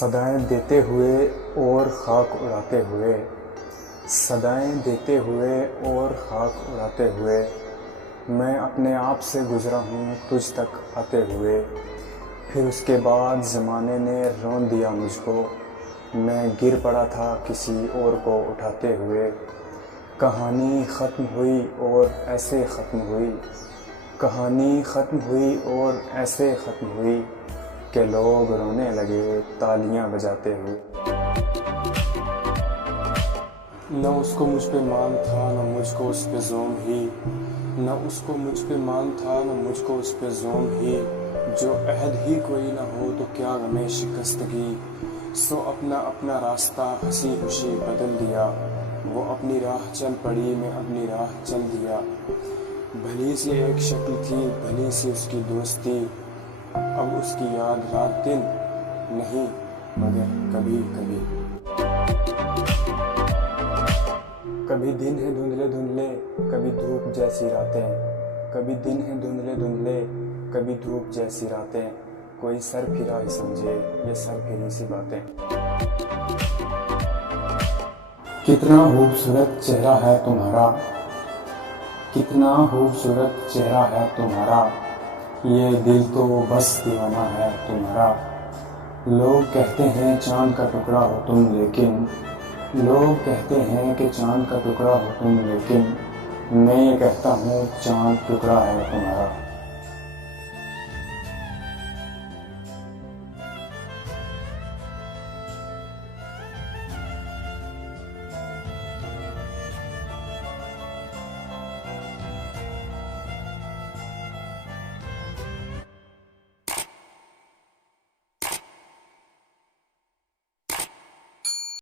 सदाएं देते हुए और खाक उड़ाते हुए, सदाएं देते हुए और खाक उड़ाते हुए, मैं अपने आप से गुज़रा हूँ तुझ तक आते हुए। फिर उसके बाद ज़माने ने रौंद दिया मुझको, मैं गिर पड़ा था किसी और को उठाते हुए। कहानी ख़त्म हुई और ऐसे ख़त्म हुई, कहानी ख़त्म हुई और ऐसे ख़त्म हुई कि लोग रोने लगे तालियां बजाते हुए। न उसको मुझ पे मान था न मुझको उस पे ज़ोम ही, न उसको मुझ पे मान था न मुझको उस पे ज़ोम ही। जो अहद ही कोई ना हो तो क्या गमे शिकस्तगी, सो अपना अपना रास्ता हंसी खुशी बदल दिया। वो अपनी राह चल पड़ी मैं अपनी राह चल दिया। भली सी एक शक्ल थी भली सी उसकी दोस्ती, अब उसकी याद रात दिन नहीं मगर कभी कभी। कभी दिन है धुंधले धुंधले कभी धूप जैसी रातें, कभी दिन है धुंधले धुंधले कभी धूप जैसी रातें। कोई सर फिरा ही समझे ये सर फिरी सी बातें। कितना खूबसूरत चेहरा है तुम्हारा, कितना खूबसूरत चेहरा है तुम्हारा, ये दिल तो बस दीवाना है तुम्हारा। लोग कहते हैं चांद का टुकड़ा हो तुम लेकिन, लोग कहते हैं कि चांद का टुकड़ा हो तुम लेकिन, मैं ये कहता हूँ चांद टुकड़ा है तुम्हारा।